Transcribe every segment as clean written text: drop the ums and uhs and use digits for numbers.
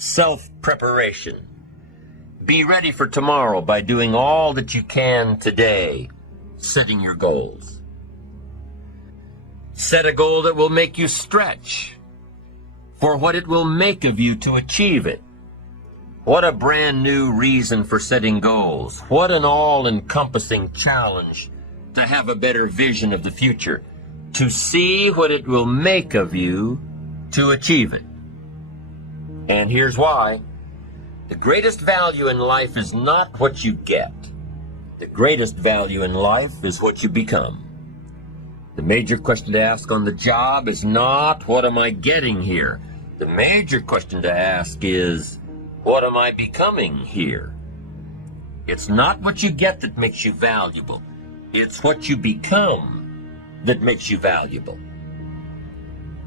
Self-preparation. Be ready for tomorrow by doing all that you can today, setting your goals. Set a goal that will make you stretch for what it will make of you to achieve it. What a brand new reason for setting goals. What an all-encompassing challenge to have a better vision of the future, to see what it will make of you to achieve it. And here's why. The greatest value in life is not what you get. The greatest value in life is what you become. The major question to ask on the job is not, what am I getting here? The major question to ask is, what am I becoming here? It's not what you get that makes you valuable. It's what you become that makes you valuable.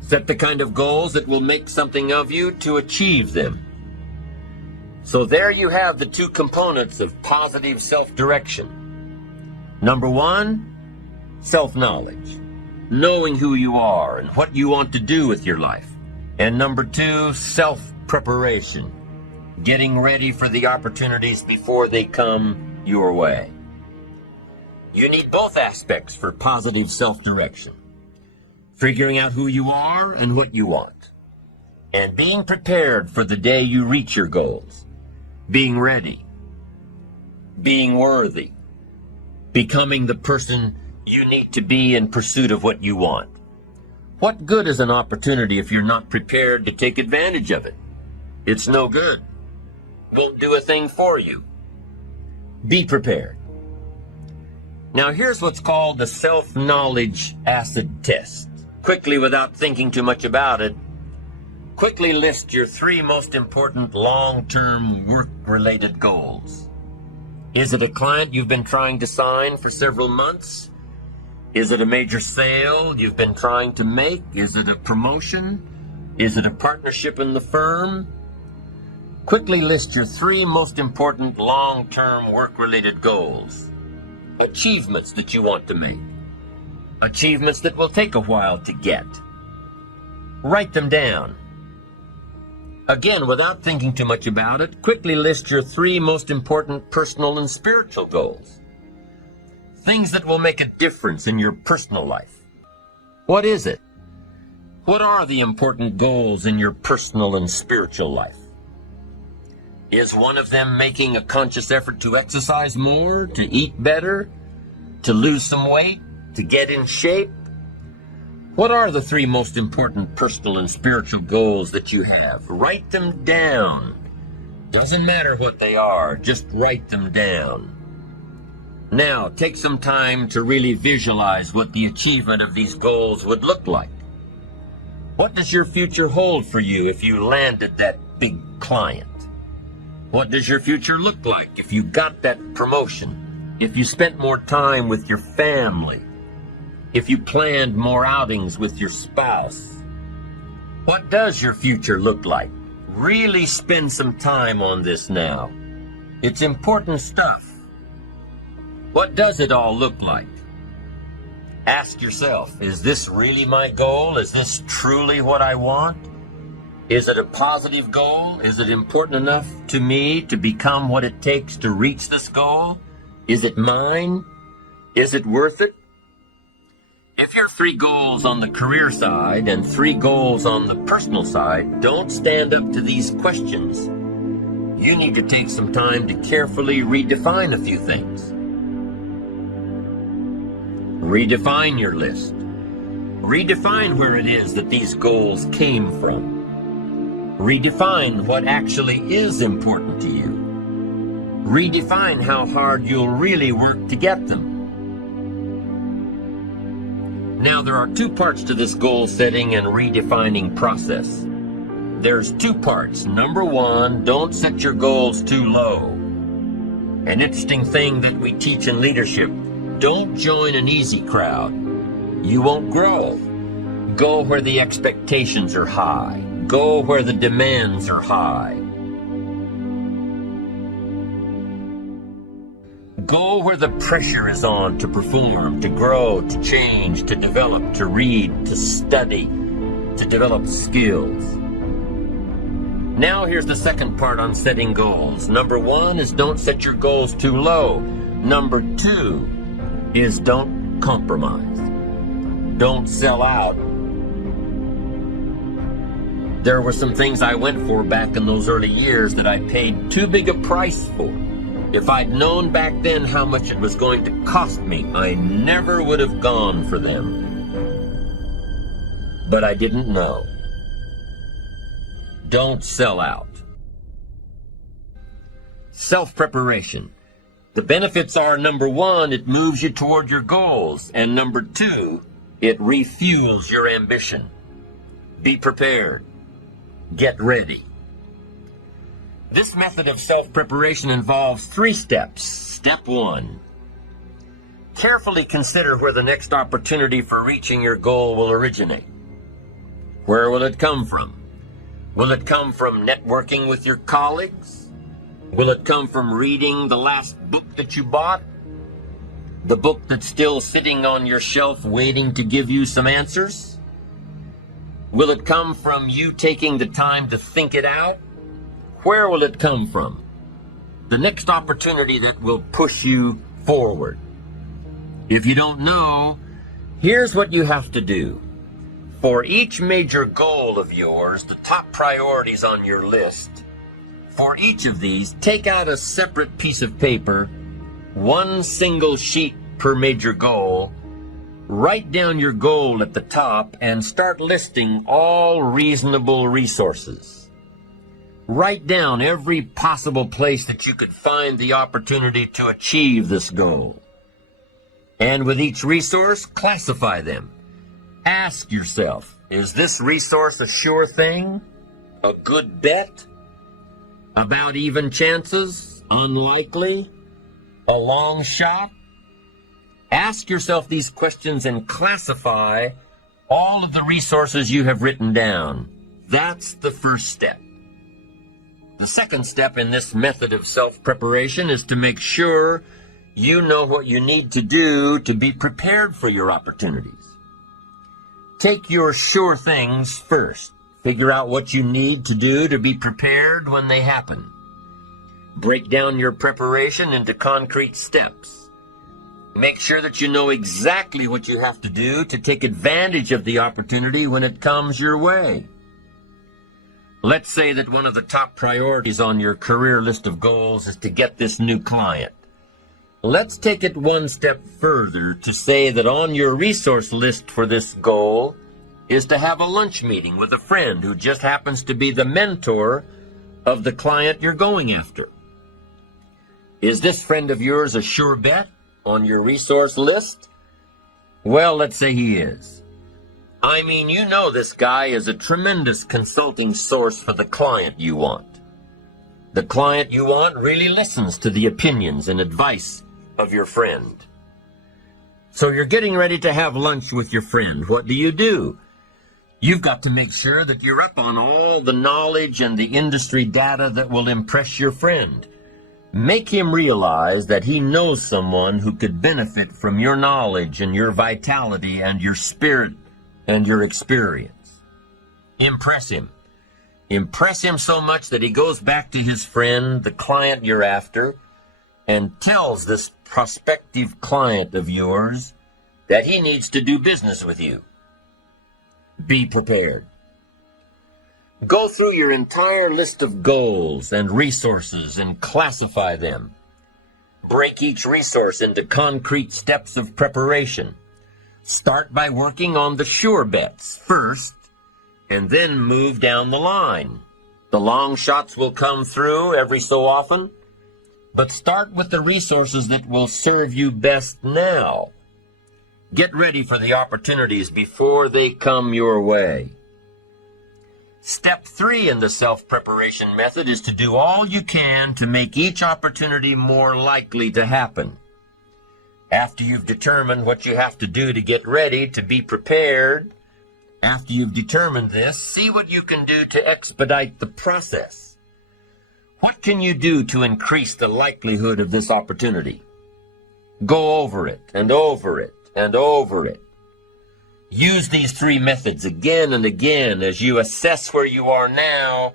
Set the kind of goals that will make something of you to achieve them. So there you have the two components of positive self-direction. Number one, self-knowledge, knowing who you are and what you want to do with your life. And number two, self-preparation, getting ready for the opportunities before they come your way. You need both aspects for positive self-direction. Figuring out who you are and what you want. And being prepared for the day you reach your goals. Being ready. Being worthy. Becoming the person you need to be in pursuit of what you want. What good is an opportunity if you're not prepared to take advantage of it? It's no good. Won't do a thing for you. Be prepared. Now here's what's called the self-knowledge acid test. Quickly, without thinking too much about it, quickly list your three most important long-term work-related goals. Is it a client you've been trying to sign for several months? Is it a major sale you've been trying to make? Is it a promotion? Is it a partnership in the firm? Quickly list your three most important long-term work-related goals. Achievements that you want to make. Achievements that will take a while to get. Write them down. Again, without thinking too much about it, quickly list your three most important personal and spiritual goals. Things that will make a difference in your personal life. What is it? What are the important goals in your personal and spiritual life? Is one of them making a conscious effort to exercise more, to eat better, to lose some weight, to get in shape? What are the three most important personal and spiritual goals that you have? Write them down. Doesn't matter what they are, just write them down. Now, take some time to really visualize what the achievement of these goals would look like. What does your future hold for you if you landed that big client? What does your future look like if you got that promotion? If you spent more time with your family? If you planned more outings with your spouse? What does your future look like? Really spend some time on this now. It's important stuff. What does it all look like? Ask yourself, is this really my goal? Is this truly what I want? Is it a positive goal? Is it important enough to me to become what it takes to reach this goal? Is it mine? Is it worth it? If your three goals on the career side and three goals on the personal side don't stand up to these questions, you need to take some time to carefully redefine a few things. Redefine your list. Redefine where it is that these goals came from. Redefine what actually is important to you. Redefine how hard you'll really work to get them. Now, there are two parts to this goal setting and redefining process. There's two parts. Number one, don't set your goals too low. An interesting thing that we teach in leadership, don't join an easy crowd. You won't grow. Go where the expectations are high. Go where the demands are high. Go where the pressure is on to perform, to grow, to change, to develop, to read, to study, to develop skills. Now here's the second part on setting goals. Number 1 is don't set your goals too low. Number 2 is don't compromise. Don't sell out. There were some things I went for back in those early years that I paid too big a price for. If I'd known back then how much it was going to cost me, I never would have gone for them. But I didn't know. Don't sell out. Self-preparation. The benefits are, number 1, it moves you toward your goals. And number 2, it refuels your ambition. Be prepared. Get ready. This method of self-preparation involves 3 steps. Step 1. Carefully consider where the next opportunity for reaching your goal will originate. Where will it come from? Will it come from networking with your colleagues? Will it come from reading the last book that you bought? The book that's still sitting on your shelf waiting to give you some answers? Will it come from you taking the time to think it out? Where will it come from? The next opportunity that will push you forward. If you don't know, here's what you have to do. For each major goal of yours, the top priorities on your list, for each of these, take out a separate piece of paper, 1 single sheet per major goal, write down your goal at the top, and start listing all reasonable resources. Write down every possible place that you could find the opportunity to achieve this goal. And with each resource, classify them. Ask yourself, is this resource a sure thing? A good bet? About even chances? Unlikely? A long shot? Ask yourself these questions and classify all of the resources you have written down. That's the first step. The second step in this method of self-preparation is to make sure you know what you need to do to be prepared for your opportunities. Take your sure things first. Figure out what you need to do to be prepared when they happen. Break down your preparation into concrete steps. Make sure that you know exactly what you have to do to take advantage of the opportunity when it comes your way. Let's say that one of the top priorities on your career list of goals is to get this new client. Let's take it 1 step further to say that on your resource list for this goal is to have a lunch meeting with a friend who just happens to be the mentor of the client you're going after. Is this friend of yours a sure bet on your resource list? Well, let's say he is. I mean, you know this guy is a tremendous consulting source for the client you want. The client you want really listens to the opinions and advice of your friend. So you're getting ready to have lunch with your friend. What do? You've got to make sure that you're up on all the knowledge and the industry data that will impress your friend. Make him realize that he knows someone who could benefit from your knowledge and your vitality and your spirit and your experience. Impress him. Impress him so much that he goes back to his friend, the client you're after, and tells this prospective client of yours that he needs to do business with you. Be prepared. Go through your entire list of goals and resources and classify them. Break each resource into concrete steps of preparation. Start by working on the sure bets first, and then move down the line. The long shots will come through every so often, but start with the resources that will serve you best now. Get ready for the opportunities before they come your way. Step 3 in the self-preparation method is to do all you can to make each opportunity more likely to happen. After you've determined what you have to do to get ready, to be prepared, after you've determined this, see what you can do to expedite the process. What can you do to increase the likelihood of this opportunity? Go over it and over it and over it. Use these 3 methods again and again as you assess where you are now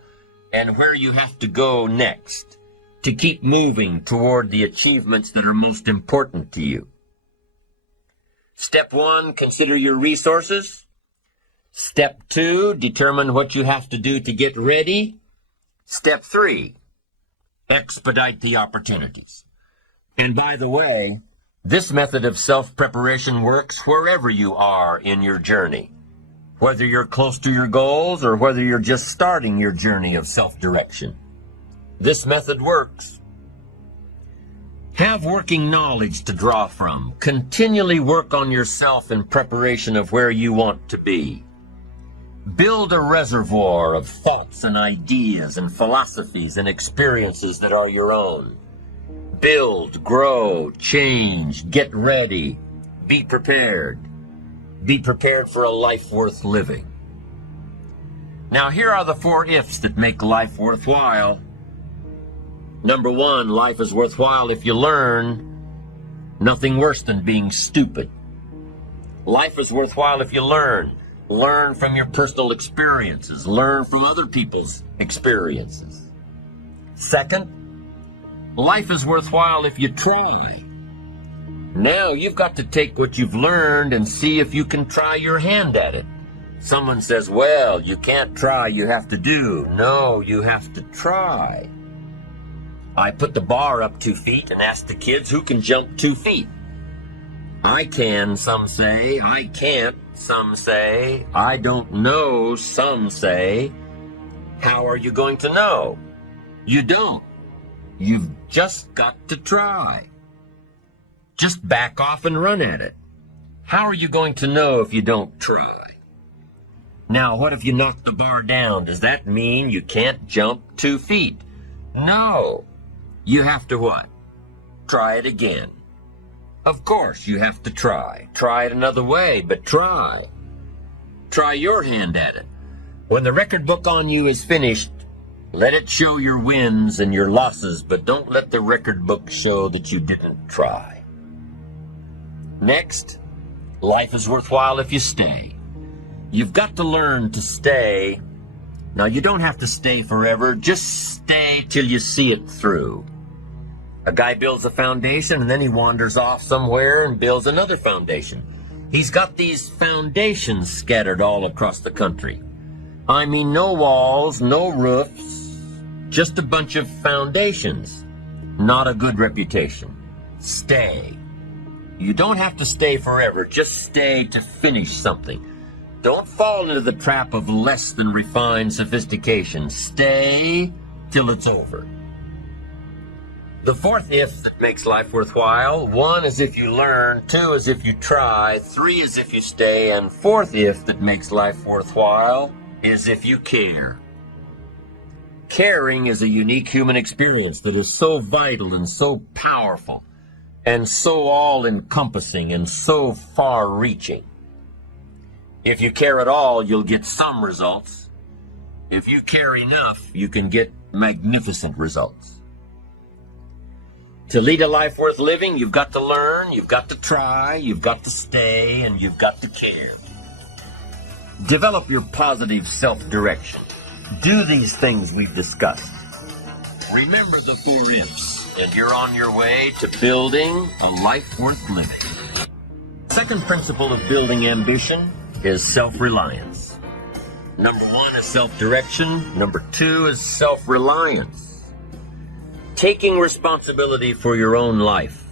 and where you have to go next to keep moving toward the achievements that are most important to you. Step 1, consider your resources. Step 2, determine what you have to do to get ready. Step 3, expedite the opportunities. And by the way, this method of self-preparation works wherever you are in your journey, whether you're close to your goals or whether you're just starting your journey of self-direction. This method works. Have working knowledge to draw from. Continually work on yourself in preparation of where you want to be. Build a reservoir of thoughts and ideas and philosophies and experiences that are your own. Build, grow, change, get ready, be prepared. Be prepared for a life worth living. Now here are the 4 ifs that make life worthwhile. Number 1, life is worthwhile if you learn. Nothing worse than being stupid. Life is worthwhile if you learn. Learn from your personal experiences. Learn from other people's experiences. Second, life is worthwhile if you try. Now you've got to take what you've learned and see if you can try your hand at it. Someone says, well, you can't try, you have to do. No, you have to try. I put the bar up 2 feet and asked the kids who can jump 2 feet. I can, some say. I can't, some say. I don't know, some say. How are you going to know? You don't. You've just got to try. Just back off and run at it. How are you going to know if you don't try? Now, what if you knock the bar down? Does that mean you can't jump 2 feet? No. You have to what? Try it again. Of course, you have to try. Try it another way, but try. Try your hand at it. When the record book on you is finished, let it show your wins and your losses, but don't let the record book show that you didn't try. Next, life is worthwhile if you stay. You've got to learn to stay. Now, you don't have to stay forever. Just stay till you see it through. A guy builds a foundation and then he wanders off somewhere and builds another foundation. He's got these foundations scattered all across the country. I mean, no walls, no roofs, just a bunch of foundations. Not a good reputation. Stay. You don't have to stay forever. Just stay to finish something. Don't fall into the trap of less than refined sophistication. Stay till it's over. The 4th if that makes life worthwhile. 1 is if you learn, 2 is if you try, 3 is if you stay, and 4th if that makes life worthwhile is if you care. Caring is a unique human experience that is so vital and so powerful and so all-encompassing and so far-reaching. If you care at all, you'll get some results. If you care enough, you can get magnificent results. To lead a life worth living, you've got to learn, you've got to try, you've got to stay, and you've got to care. Develop your positive self-direction. Do these things we've discussed. Remember the 4 ifs, and you're on your way to building a life worth living. Second principle of building ambition is self-reliance. Number 1 is self-direction. Number 2 is self-reliance. Taking responsibility for your own life.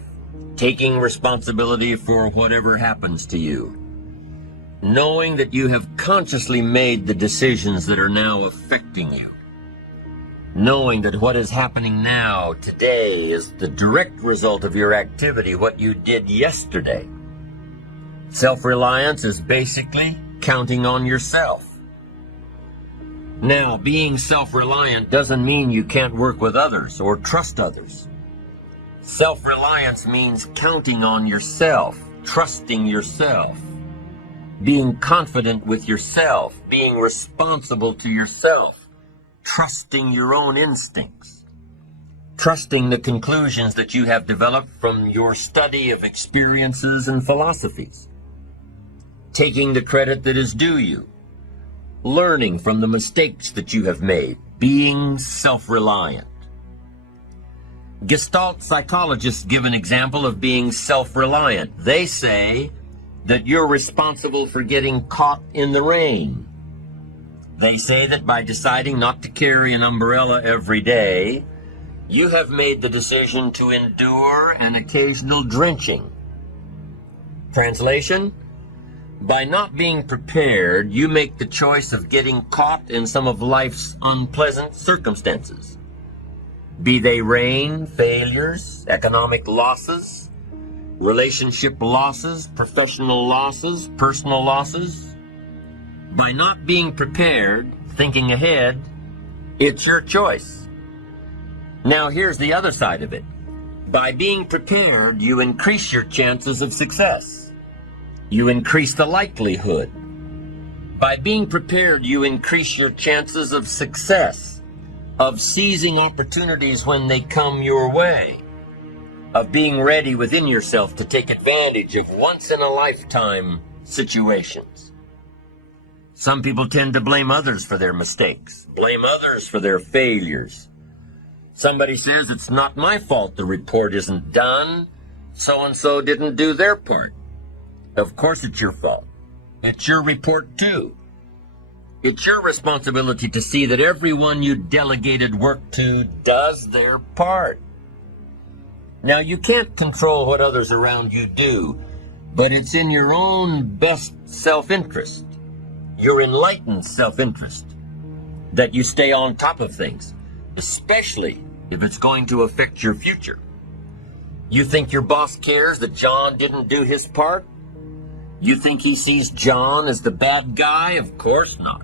Taking responsibility for whatever happens to you. Knowing that you have consciously made the decisions that are now affecting you. Knowing that what is happening now, today, is the direct result of your activity, what you did yesterday. Self-reliance is basically counting on yourself. Now, being self-reliant doesn't mean you can't work with others or trust others. Self-reliance means counting on yourself, trusting yourself, being confident with yourself, being responsible to yourself, trusting your own instincts, trusting the conclusions that you have developed from your study of experiences and philosophies, taking the credit that is due you, learning from the mistakes that you have made, being self-reliant. Gestalt psychologists give an example of being self-reliant. They say that you're responsible for getting caught in the rain. They say that by deciding not to carry an umbrella every day, you have made the decision to endure an occasional drenching. Translation: by not being prepared, you make the choice of getting caught in some of life's unpleasant circumstances. Be they rain, failures, economic losses, relationship losses, professional losses, personal losses. By not being prepared, thinking ahead, it's your choice. Now here's the other side of it. By being prepared, you increase your chances of success. You increase the likelihood. By being prepared, you increase your chances of success, of seizing opportunities when they come your way, of being ready within yourself to take advantage of once-in-a-lifetime situations. Some people tend to blame others for their mistakes, blame others for their failures. Somebody says, it's not my fault the report isn't done. So-and-so didn't do their part. Of course it's your fault. It's your report too. It's your responsibility to see that everyone you delegated work to does their part. Now, you can't control what others around you do, but it's in your own best self-interest, your enlightened self-interest, that you stay on top of things, especially if it's going to affect your future. You think your boss cares that John didn't do his part? You think he sees John as the bad guy? Of course not.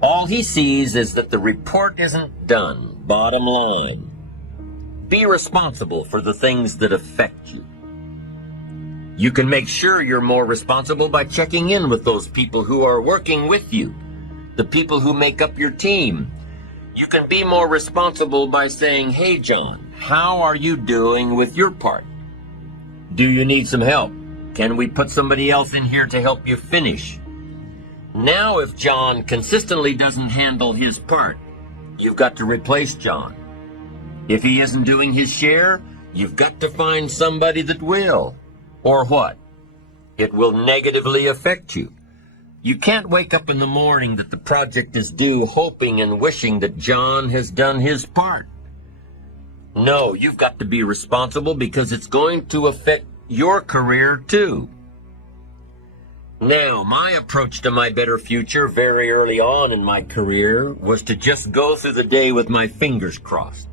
All he sees is that the report isn't done, bottom line. Be responsible for the things that affect you. You can make sure you're more responsible by checking in with those people who are working with you, the people who make up your team. You can be more responsible by saying, hey, John, how are you doing with your part? Do you need some help? Can we put somebody else in here to help you finish? Now, if John consistently doesn't handle his part, you've got to replace John. If he isn't doing his share, you've got to find somebody that will. Or what? It will negatively affect you. You can't wake up in the morning that the project is due hoping and wishing that John has done his part. No, you've got to be responsible because it's going to affect your career too. Now, my approach to my better future very early on in my career was to just go through the day with my fingers crossed.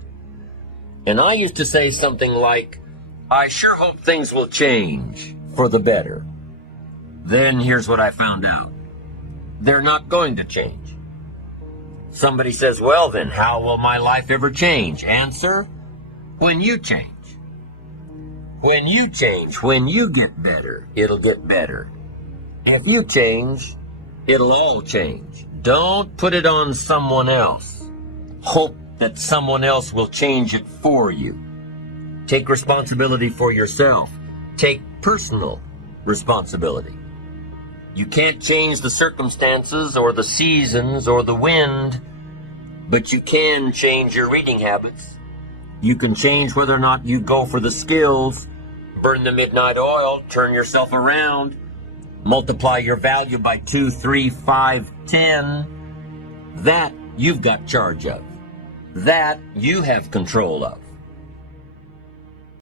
And I used to say something like, I sure hope things will change for the better. Then here's what I found out. They're not going to change. Somebody says, well then, how will my life ever change? Answer, when you change. When you change, when you get better, it'll get better. If you change, it'll all change. Don't put it on someone else. Hope that someone else will change it for you. Take responsibility for yourself. Take personal responsibility. You can't change the circumstances or the seasons or the wind, but you can change your reading habits. You can change whether or not you go for the skills, burn the midnight oil, turn yourself around, multiply your value by 2, 3, 5, 10. That you've got charge of. That you have control of.